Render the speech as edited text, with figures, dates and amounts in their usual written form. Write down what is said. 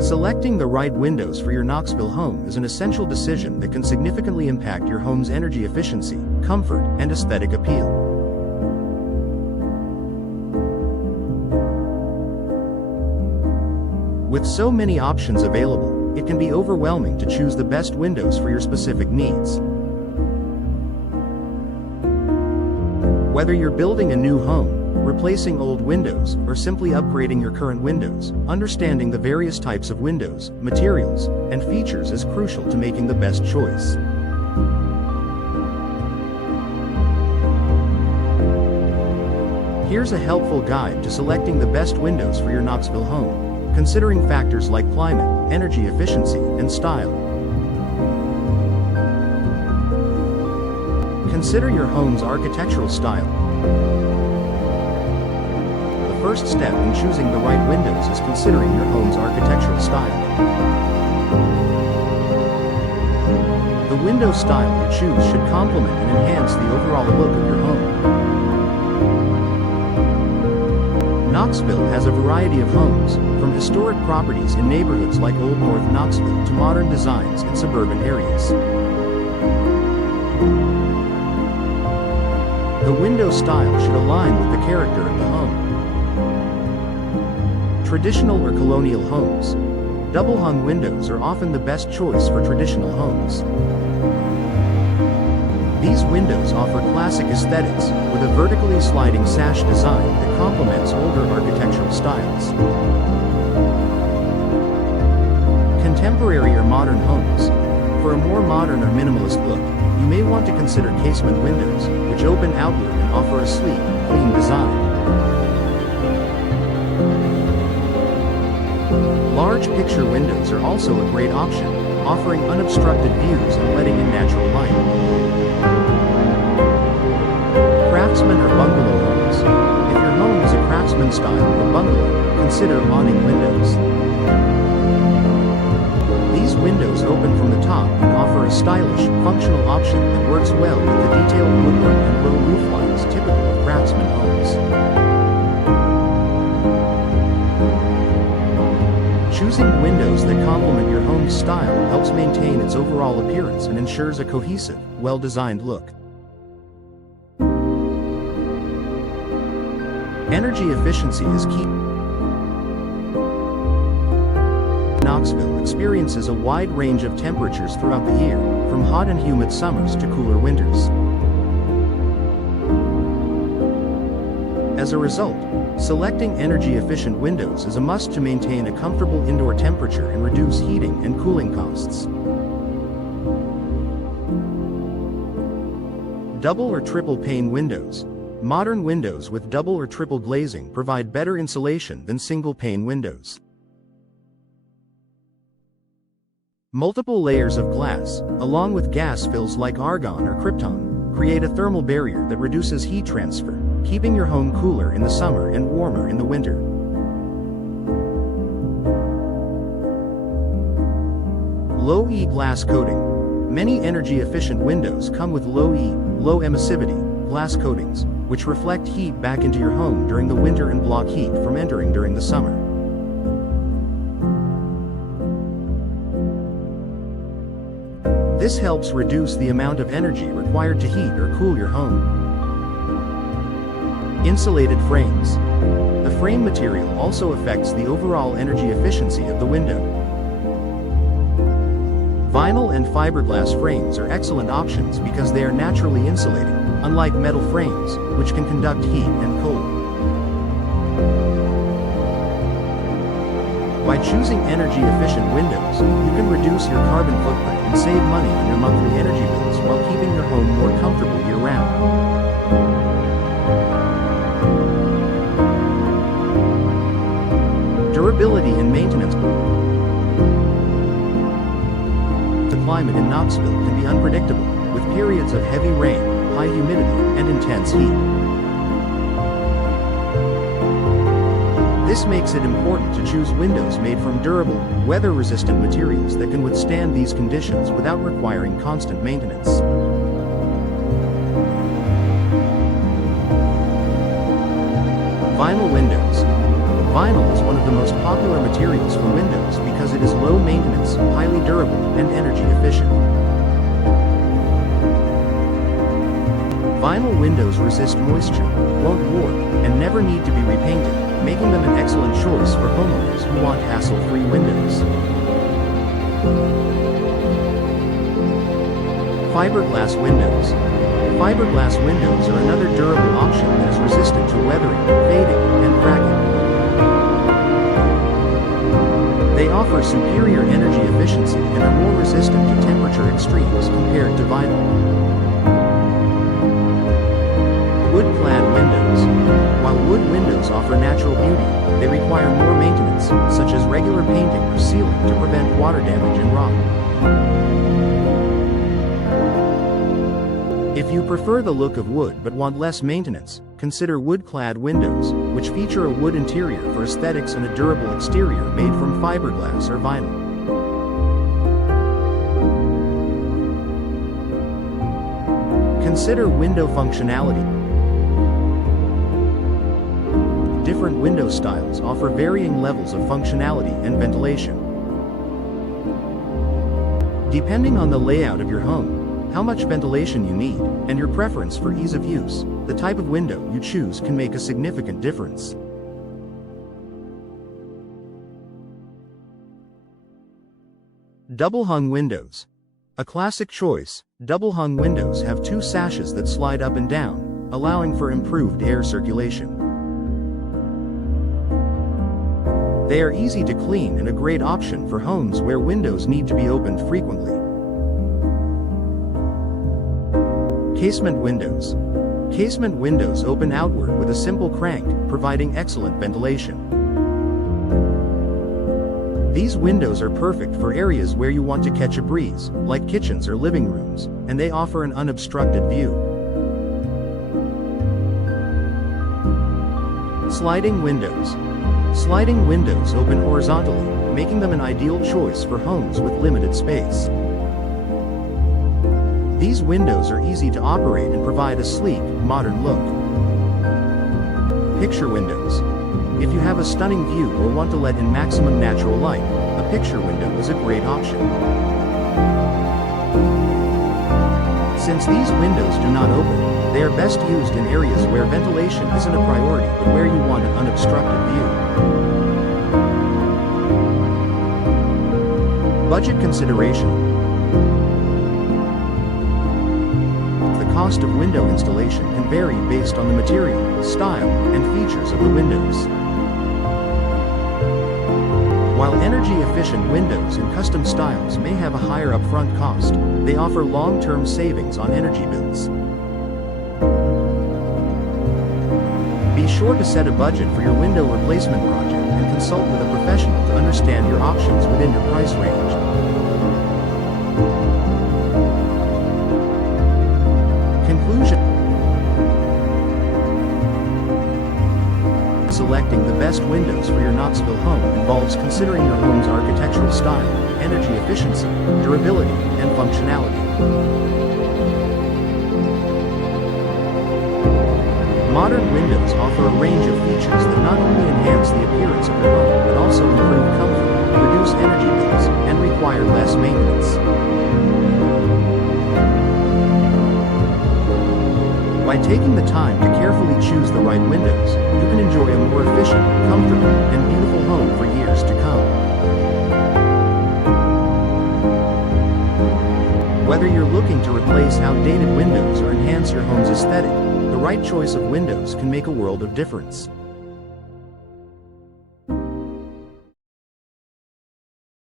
Selecting the right windows for your Knoxville home is an essential decision that can significantly impact your home's energy efficiency, comfort, and aesthetic appeal. With so many options available, it can be overwhelming to choose the best windows for your specific needs. Whether you're building a new home, replacing old windows, or simply upgrading your current windows, understanding the various types of windows, materials, and features is crucial to making the best choice. Here's a helpful guide to selecting the best windows for your Knoxville home, considering factors like climate, energy efficiency, and style. Consider your home's architectural style. The first step in choosing the right windows is considering your home's architectural style. The window style you choose should complement and enhance the overall look of your home. Knoxville has a variety of homes, from historic properties in neighborhoods like Old North Knoxville to modern designs in suburban areas. The window style should align with the character of the home. Traditional or colonial homes. Double-hung windows are often the best choice for traditional homes. These windows offer classic aesthetics, with a vertically sliding sash design that complements older architectural styles. Contemporary or modern homes. For a more modern or minimalist look, you may want to consider casement windows, which open outward and offer a sleek, clean design. Large picture windows are also a great option, offering unobstructed views and letting in natural light. Craftsman or bungalow homes. If your home is a craftsman style or bungalow, consider awning windows. These windows open from the top and offer a stylish, functional option that works well with the detailed woodwork and low roof lines typical of craftsman homes. Choosing windows that complement your home's style helps maintain its overall appearance and ensures a cohesive, well-designed look. Energy efficiency is key. Knoxville experiences a wide range of temperatures throughout the year, from hot and humid summers to cooler winters. As a result, selecting energy-efficient windows is a must to maintain a comfortable indoor temperature and reduce heating and cooling costs. Double or triple pane windows. Modern windows with double or triple glazing provide better insulation than single pane windows. Multiple layers of glass, along with gas fills like argon or krypton, create a thermal barrier that reduces heat transfer, keeping your home cooler in the summer and warmer in the winter. Low-E glass coating. Many energy-efficient windows come with low-E, low emissivity, glass coatings, which reflect heat back into your home during the winter and block heat from entering during the summer. This helps reduce the amount of energy required to heat or cool your home. Insulated frames. The frame material also affects the overall energy efficiency of the window. Vinyl and fiberglass frames are excellent options because they are naturally insulating, unlike metal frames, which can conduct heat and cold. By choosing energy-efficient windows, you can reduce your carbon footprint and save money on your monthly energy bills while keeping your home more comfortable year-round. Durability and maintenance. The climate in Knoxville can be unpredictable, with periods of heavy rain, high humidity, and intense heat. This makes it important to choose windows made from durable, weather-resistant materials that can withstand these conditions without requiring constant maintenance. Vinyl windows. Vinyl is one of the most popular materials for windows because it low maintenance, highly durable, and energy efficient. Vinyl windows resist moisture, won't warp, and never need to be repainted, making them an excellent choice for homeowners who want hassle-free windows. Fiberglass windows. Fiberglass windows are another durable option that is resistant to weathering, fading, and cracking. They offer superior energy efficiency and are more resistant to temperature extremes compared to vinyl. Wood-clad windows. While wood windows offer natural beauty, they require more maintenance, such as regular painting or sealing to prevent water damage and rot. If you prefer the look of wood but want less maintenance, consider wood-clad windows, which feature a wood interior for aesthetics and a durable exterior made from fiberglass or vinyl. Consider window functionality. Different window styles offer varying levels of functionality and ventilation. Depending on the layout of your home, how much ventilation you need, and your preference for ease of use, the type of window you choose can make a significant difference. Double-hung windows. A classic choice, double-hung windows have two sashes that slide up and down, allowing for improved air circulation. They are easy to clean and a great option for homes where windows need to be opened frequently. Casement windows. Casement windows open outward with a simple crank, providing excellent ventilation. These windows are perfect for areas where you want to catch a breeze, like kitchens or living rooms, and they offer an unobstructed view. Sliding windows. Sliding windows open horizontally, making them an ideal choice for homes with limited space. These windows are easy to operate and provide a sleek, modern look. Picture windows. If you have a stunning view or want to let in maximum natural light, a picture window is a great option. Since these windows do not open, they are best used in areas where ventilation isn't a priority but where you want an unobstructed view. Budget consideration. The cost of window installation can vary based on the material, style, and features of the windows. While energy-efficient windows and custom styles may have a higher upfront cost, they offer long-term savings on energy bills. Be sure to set a budget for your window replacement project and consult with a professional to understand your options within your price range. Conclusion. Selecting the best windows for your Knoxville home involves considering your home's architectural style, energy efficiency, durability, and functionality. Modern windows offer a range of features that not only enhance the appearance of your home but also improve comfort, reduce energy bills, and require less maintenance. By taking the time to carefully choose the right windows, you can enjoy a more efficient, comfortable, and beautiful home for years to come. Whether you're looking to replace outdated windows or enhance your home's aesthetic, the right choice of windows can make a world of difference.